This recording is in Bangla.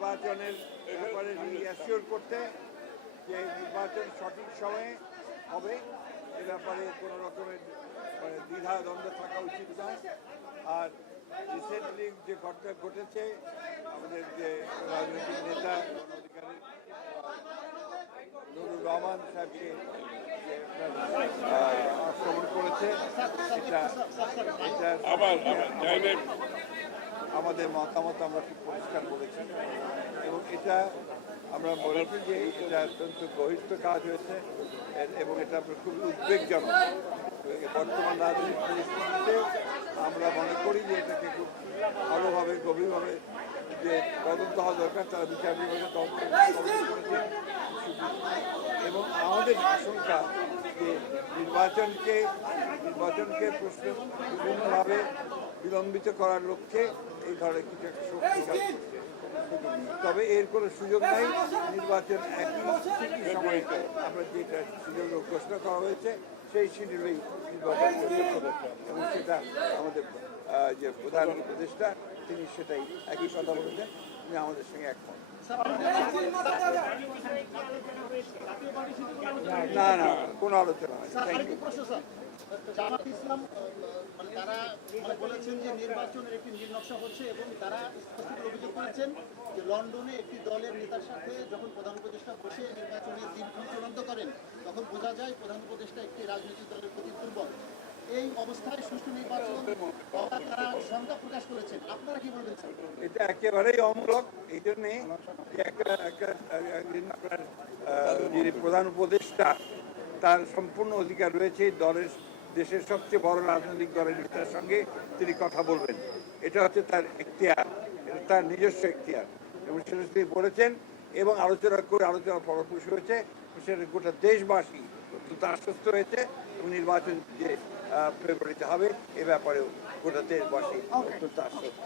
নির্বাচনের ব্যাপারে অ্যাসিওর করতে যে নির্বাচন সঠিক সময়ে হবে এ ব্যাপারে কোনো রকমের দ্বিধা দ্বন্দ্ব থাকা উচিত নয়। আর রিসেন্টলি যে ঘটনা ঘটেছে আমাদের যে রাজনৈতিক নেতা অধিকারী নুরুর রহমান সাহেবকে আক্রমণ করেছে এটা আমাদের মতামত আমরা খুব পরিষ্কার করেছি এবং এটা আমরা বলেছি যে এটা অত্যন্ত গহিষ্ঠ কাজ হয়েছে এবং এটা খুব উদ্বেগজনক। বর্তমান রাজনৈতিক পরিস্থিতিতে আমরা মনে করি যে এটাকে খুব ভালোভাবে গভীরভাবে যে তদন্ত হওয়া দরকার তারা বিচার বিভাগে তদন্ত করেছে এবং আমাদের আশঙ্কা যে নির্বাচনকে প্রশ্ন বিভিন্নভাবে বিলম্বিত করার লক্ষ্যে এই ধরনের কিছু একটা শক্তি তবে এর কোনো সুযোগ নাই। নির্বাচন একই সময়ে আমরা যেটা সুযোগ ঘোষণা করা হয়েছে সেই শিডিউলেই নির্বাচন এবং সেটা আমাদের যে প্রধান উপদেষ্টা তিনি সেটাই একই কথা বলেছেন, তিনি আমাদের সঙ্গে একমত। না না কোনো আলোচনা হয়। জামাত ইসলাম তারা বলেছেন যে নির্বাচনের একটি নীলনকশা হচ্ছে এবং তারা স্পষ্ট অভিযোগ করেছেন যে লন্ডনে একটি দলের নেতার সাথে যখন প্রধান উপদেষ্টা বসে নির্বাচনের দিনক্ষণ চূড়ান্ত করেন তখন বোঝা যায় প্রধান উপদেষ্টা একটি রাজনৈতিক দলের প্রতি দুর্বল। এই অবস্থায় সুষ্ঠু নির্বাচন তারা শঙ্কা প্রকাশ করেছেন, আপনারা কি বলবেন? এটা একেবারেই অমূলক। এই জন্যে যিনি প্রধান উপদেষ্টা তার সম্পূর্ণ অধিকার রয়েছে দেশের সবচেয়ে বড় রাজনৈতিক দলের নেতার সঙ্গে তিনি কথা বলবেন। এটা হচ্ছে তার এখতিয়ার, এটা তার নিজস্ব এখতিয়ার এবং সেটা তিনি বলেছেন এবং আলোচনা ফলপ্রসূ হয়েছে। সেটা গোটা দেশবাসী অত্যন্ত আশ্বস্ত হয়েছে এবং নির্বাচন যে ফেব্রুয়ারিতে হবে এ ব্যাপারেও গোটা দেশবাসী অত্যন্ত আশ্বস্ত।